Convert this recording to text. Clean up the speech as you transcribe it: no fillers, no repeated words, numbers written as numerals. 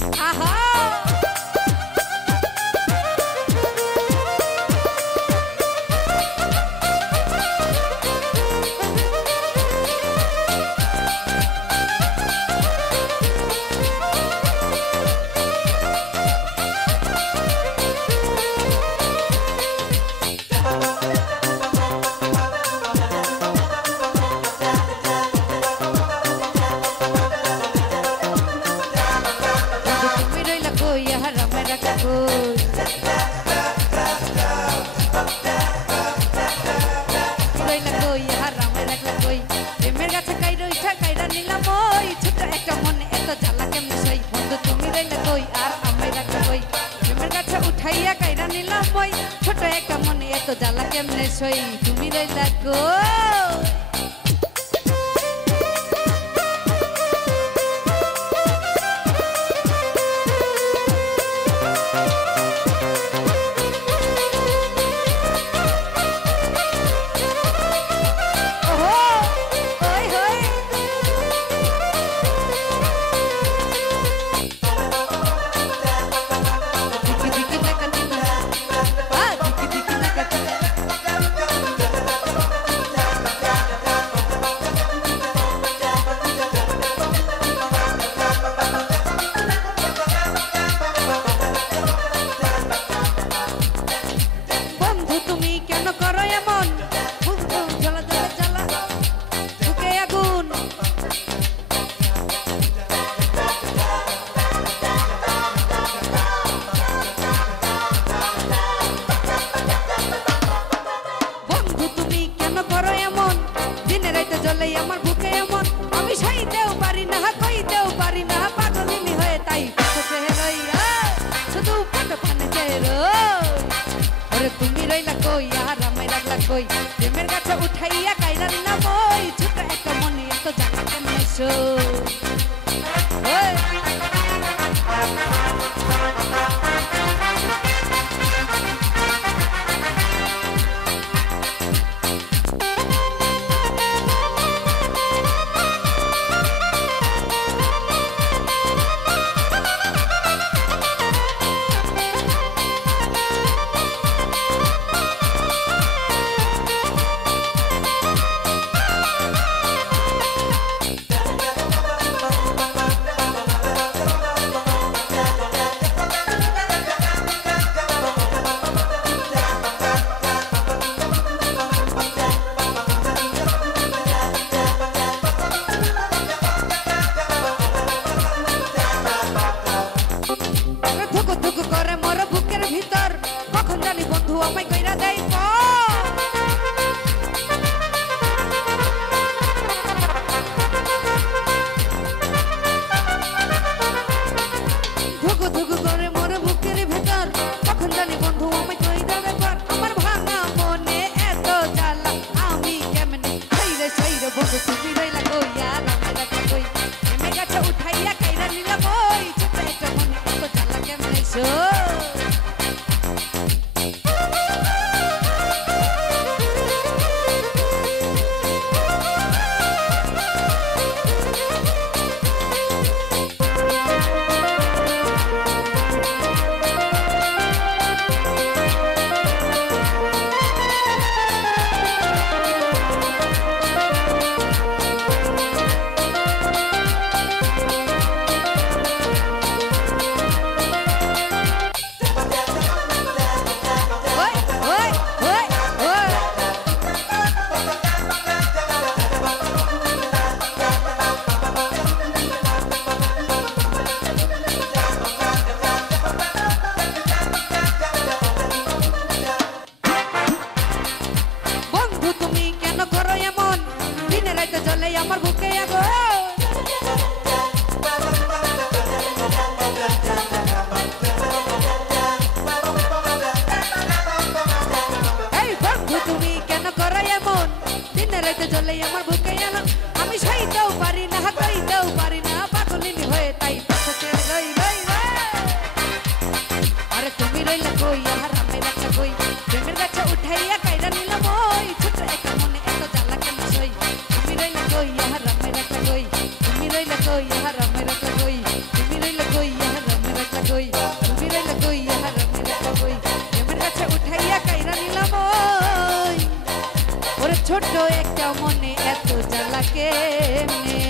আহা उठाइया कायरा नीला मोई छोट एक मन एत जाला केमने सई तुमी रइला गो আমার বুকে এমন আমি সইতেও পারি না কইতেও পারি না পাগলিনী হয়ে তাই পথে রইয়া শুধু পথ পানে রই ওরে তুমি রইলা কই আর আমি রাখলা কই প্রেমের গাছে উঠাইয়া কাইরা না মই ছোট একটা মনে এত জানা কেমনে সই আমার বুকে আগো এই বন্ধু তুমি কেন করো এমন দিন রাতে জ্বলে আমার বুকে আলো আমি সইতেও পারি না কইতেও পারি না পাগলিনী হয়ে তাই পথে রই রই আরে তুমি রইলা কই আর আমি রাখলা কই প্রেমের গাছে উঠাইয়া কাইরা নিলাম ওই ছোট একটা মনে এত জ্বালা কেন সই তুমি রইলা কই আর আমি রাখলা কই তুমি রইলা কই আর আমি রাখলা কই তুমি রইলা কই আর কই তুমি রইলা কই হারামের একটা কই প্রেমের কাছে উঠাইয়া কাইরা নিলাম ওই ওরে ছোট একটা মনে এত জ্বালা কেমনে